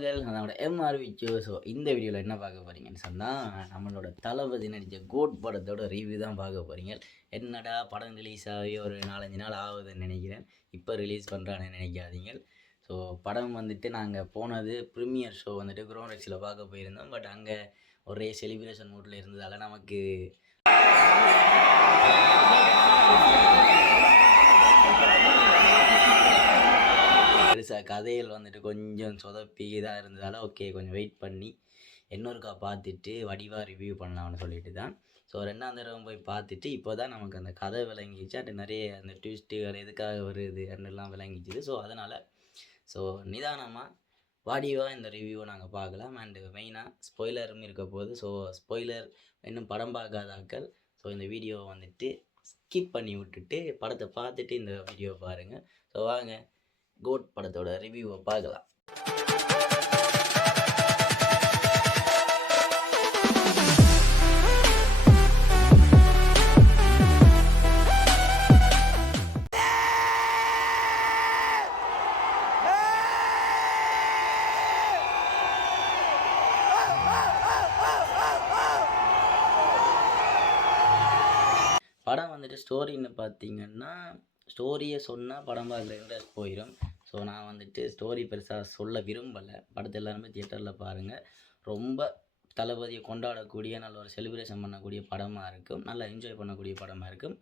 மகள் நம்மளோட எம்ஆர்விச்சோ. ஸோ இந்த வீடியோவில் என்ன பார்க்க போகிறீங்கன்னு சொன்னால், நம்மளோட தளபதி நடித்த கோட் படத்தோட ரிவ்யூ தான் பார்க்க போகிறீங்க. என்னடா படம் ரிலீஸ் ஆகி ஒரு 4-5 நாள் ஆகுதுன்னு நினைக்கிறேன். இப்போ ரிலீஸ் பண்ணுறான்னு நினைக்காதீங்க. ஸோ படம் வந்துட்டு நாங்கள் போனது ப்ரீமியர் ஷோ வந்துட்டு குரோனெக்ஸில் பார்க்க போயிருந்தோம். பட் அங்கே ஒரே செலிப்ரேஷன் மூட்டில் இருந்ததால் நமக்கு பெருசாக கதைகள் வந்துட்டு கொஞ்சம் சொதப்பி இதாக இருந்ததால் ஓகே கொஞ்சம் வெயிட் பண்ணி இன்னொருக்கா பார்த்துட்டு வடிவாக ரிவ்யூ பண்ணலாம்னு சொல்லிட்டு தான். ஸோ 2ஆம் தடவை போய் பார்த்துட்டு இப்போ தான் நமக்கு அந்த கதை விளங்கிச்சு. அது நிறைய அந்த ட்விஸ்ட்டுகள் எதுக்காக வருது என்னெல்லாம் விளங்கிச்சுது. ஸோ அதனால் நிதானமாக வடிவாக இந்த ரிவ்யூவை நாங்கள் பார்க்கலாம். அண்டு மெயினாக ஸ்பாய்லரும் இருக்க போகுது. ஸோ ஸ்பாய்லர் இன்னும் படம் பார்க்காதாக்கள் இந்த வீடியோவை வந்துட்டு ஸ்கிப் பண்ணி விட்டுட்டு படத்தை பார்த்துட்டு இந்த வீடியோவை பாருங்கள். ஸோ வாங்க கோட் படத்தோட ரிவ்யூவை பார்க்கலாம். படம் வந்துட்டு ஸ்டோரின்னு பார்த்தீங்கன்னா, ஸ்டோரியை சொன்னால் படம் பார்க்குற இன்ட்ரெஸ்ட் போயிடும். ஸோ நான் வந்துட்டு ஸ்டோரி பெருசாக சொல்ல விரும்பலை. படத்தை எல்லாருமே தியேட்டரில் பாருங்கள். ரொம்ப தளபதியை கொண்டாடக்கூடிய நல்ல ஒரு செலிப்ரேஷன் பண்ணக்கூடிய படமாக இருக்கும். நல்லா என்ஜாய் பண்ணக்கூடிய படமாக இருக்கும்.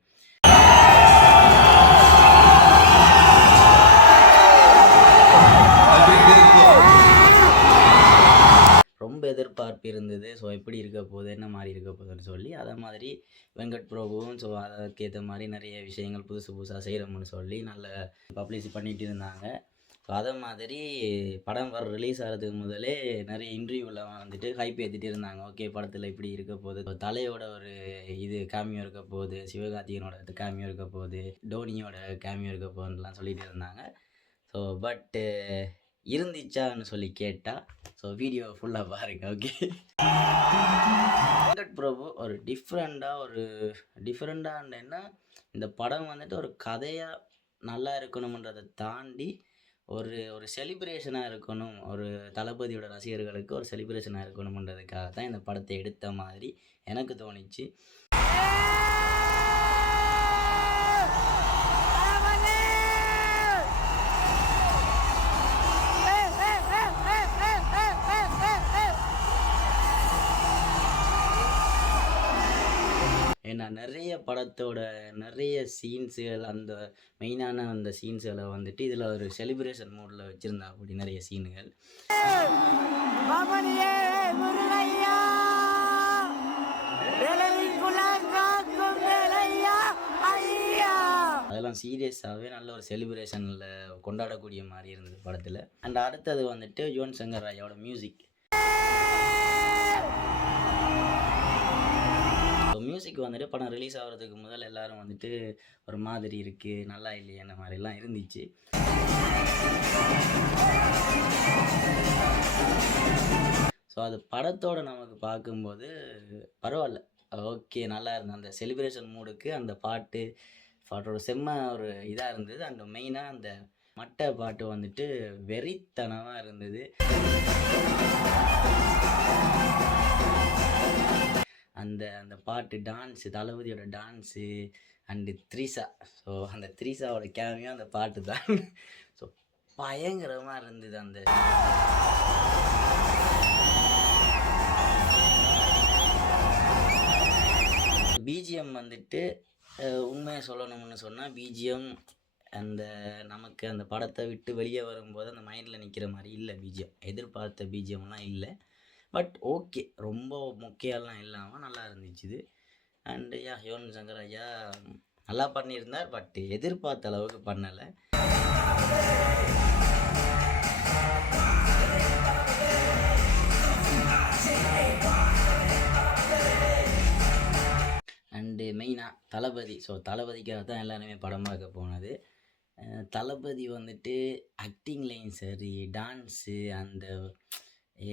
ரொம்ப எதிர்பார்ப்பு இருந்தது. ஸோ எப்படி இருக்க போகுது, என்ன மாதிரி இருக்க போகுதுன்னு சொல்லி அதை மாதிரி வெங்கட் பிரபுவும் அதுக்கேற்ற மாதிரி நிறைய விஷயங்கள் புதுசாக செய்கிறோம்னு சொல்லி நல்ல பப்ளிசிட்டி பண்ணிகிட்டு இருந்தாங்க. ஸோ அதை மாதிரி படம் ரிலீஸ் ஆகிறதுக்கு முதலே நிறைய இன்டர்வியூவில் வந்துட்டு ஹைப் ஏற்றிட்டு இருந்தாங்க. ஓகே படத்தில் இப்படி இருக்க போகுது, தலையோட ஒரு கேமியோ இருக்க போகுது, சிவகார்த்திகனோட கேமியோ இருக்க போகுது, டோனியோட கேமியோ இருக்க போகுதுலாம் சொல்லிட்டு இருந்தாங்க. ஸோ பட்டு இருந்துச்சான்னு சொல்லி கேட்டால் வீடியோ ஃபுல்லாக பாருங்க. ஓகே வெங்கட் பிரபு ஒரு டிஃப்ரெண்ட்டான இந்த படம் வந்துட்டு ஒரு கதையாக நல்லா இருக்கணுன்றதை தாண்டி ஒரு செலிப்ரேஷனாக இருக்கணும், ஒரு தளபதியோட ரசிகர்களுக்கு ஒரு செலிப்ரேஷனாக இருக்கணுன்றதுக்காக தான் இந்த படத்தை எடுத்த மாதிரி எனக்கு தோணிச்சு. ஏன்னா நிறைய படத்தோட நிறைய சீன்ஸுகள் அந்த மெயினான அந்த சீன்ஸுகளை வந்துட்டு இதில் ஒரு செலிப்ரேஷன் மூடில் வச்சுருந்தா அப்படி நிறைய சீனுகள் அதெல்லாம் சீரியஸாகவே நல்ல ஒரு செலிப்ரேஷனில் கொண்டாடக்கூடிய மாதிரி இருந்தது படத்தில். அண்ட் அடுத்தது வந்துட்டு யுவன் சங்கர் ராஜாவோட மியூசிக். மியூசிக் வந்துட்டு படம் ரிலீஸ் ஆகிறதுக்கு முதல் எல்லோரும் வந்துட்டு ஒரு மாதிரி இருக்குது, நல்லா இல்லையே அந்த மாதிரிலாம் இருந்துச்சு. ஸோ அது படத்தோடு நமக்கு பார்க்கும்போது பரவாயில்ல, ஓகே நல்லா இருந்தது. அந்த செலிப்ரேஷன் மூடுக்கு அந்த பாட்டோட செம்ம ஒரு இதாக இருந்தது. அண்ட் மெயினாக அந்த மட்டை பாட்டு வந்துட்டு வெறித்தனமாக இருந்தது. அந்த பாட்டு டான்ஸு, தளபதியோட டான்ஸு அண்டு த்ரீசா. ஸோ அந்த த்ரீசாவோட கேமியோ அந்த பாட்டு தான். ஸோ பயங்கரமாக இருந்தது. அந்த பிஜிஎம் வந்துட்டு உண்மையை சொல்லணும்னு சொன்னால் பிஜிஎம் நமக்கு அந்த படத்தை விட்டு வெளியே வரும்போது அந்த மைண்டில் நிற்கிற மாதிரி இல்லை. பிஜிஎம் எதிர்பார்த்த பிஜிஎம்லாம் இல்லை. பட் ஓகே ரொம்ப முக்கியம்லாம் இல்லாமல் நல்லா இருந்துச்சு. அண்டு யுவன் சங்கர் ஐயா நல்லா பண்ணியிருந்தார். பட் எதிர்பார்த்த அளவுக்கு பண்ணலை. அண்டு மெயினாக தளபதி. தளபதிக்காக தான் எல்லாருமே படம் பார்க்க போனது. தளபதி வந்துட்டு ஆக்டிங்லேயும் சரி, டான்ஸு, அந்த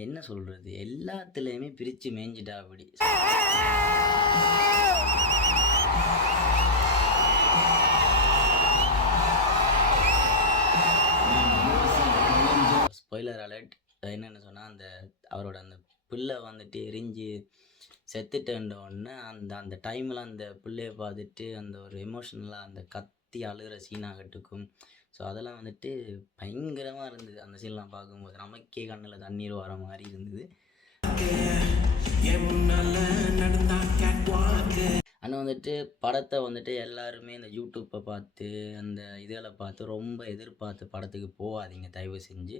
என்ன சொல்கிறது, எல்லாத்துலேயுமே பிரித்து மேய்ஞ்சிட்டா அப்படி. ஸ்பாய்லர் அலர்ட், என்னென்னு சொன்னால் அந்த அவரோட அந்த பிள்ளை வந்துட்டு எரிஞ்சு செத்துட்டேன்றோடனே அந்த டைமில் அந்த பிள்ளையை பார்த்துட்டு அந்த ஒரு எமோஷ்னலாக அந்த கத்தி அழுகிற சீனாகட்டுக்கும் ஸோ அதெல்லாம் வந்துட்டு பயங்கரமாக இருந்தது. அந்த சீன்லாம் பார்க்கும்போது நமக்கே கண்ணில் தண்ணீர் வர மாதிரி இருந்தது. ஆனால் வந்துட்டு படத்தை வந்துட்டு எல்லாருமே இந்த யூடியூப்பை பார்த்து அந்த இதில் பார்த்து ரொம்ப எதிர்பார்த்து படத்துக்கு போகாதீங்க தயவு செஞ்சு.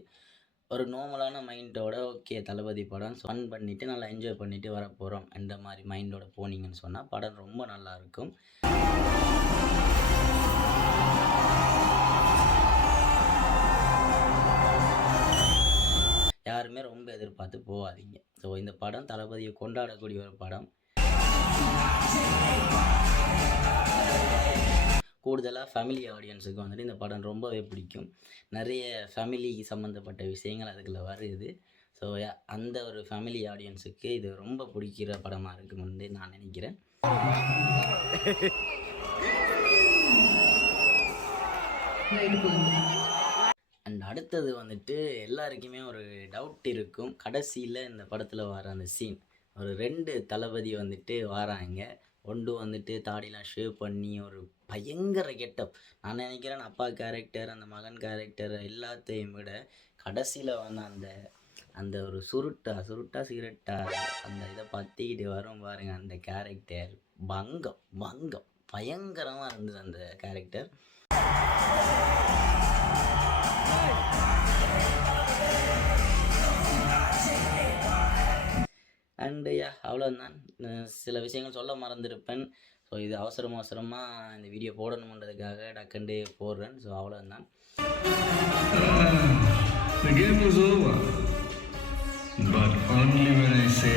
ஒரு நார்மலான மைண்டோட ஓகே தளபதி படம் ஃபன் பண்ணிவிட்டு நல்லா என்ஜாய் பண்ணிவிட்டு வரப்போகிறோம் என்ற மாதிரி மைண்டோட போனீங்கன்னு சொன்னால் படம் ரொம்ப நல்லாயிருக்கும். யாருமே ரொம்ப எதிர்பார்த்து போகாதீங்க. ஸோ இந்த படம் தளபதியை கொண்டாடக்கூடிய ஒரு படம். கூடுதலாக ஃபேமிலி ஆடியன்ஸுக்கு வந்துட்டு இந்த படம் ரொம்பவே பிடிக்கும். நிறைய ஃபேமிலி சம்மந்தப்பட்ட விஷயங்கள் அதுக்குள்ளே வருது. ஸோ அந்த ஒரு ஃபேமிலி ஆடியன்ஸுக்கு இது ரொம்ப பிடிக்கிற படமாக இருக்கும்னு நான் நினைக்கிறேன். அண்ட் அடுத்தது வந்துட்டு எல்லாருக்குமே ஒரு டவுட் இருக்கும். கடைசியில் இந்த படத்தில் வர அந்த சீன் ஒரு 2 தளபதி வந்துட்டு வராங்க. ஒன்று வந்துட்டு தாடிலாம் ஷேவ் பண்ணி ஒரு பயங்கர கெட்டப். நான் நினைக்கிறேன் அப்பா கேரக்டர் அந்த மகன் கேரக்டர் எல்லாத்தையும் விட கடைசியில் வந்து அந்த ஒரு சுருட்டா சிகரெட்டா அந்த இதை பற்றிக்கிட்டு வரும் பாருங்க அந்த கேரக்டர் பங்கம் பயங்கரமாக இருந்தது அந்த கேரக்டர். அண்டு அவ்வளோதான். சில விஷயங்கள் சொல்ல மறந்துருப்பேன். ஸோ இது அவசரமாக இந்த வீடியோ போடணுன்றதுக்காக டக்குண்டு போடுறேன். ஸோ அவ்வளோதான். The game is over, but only when I say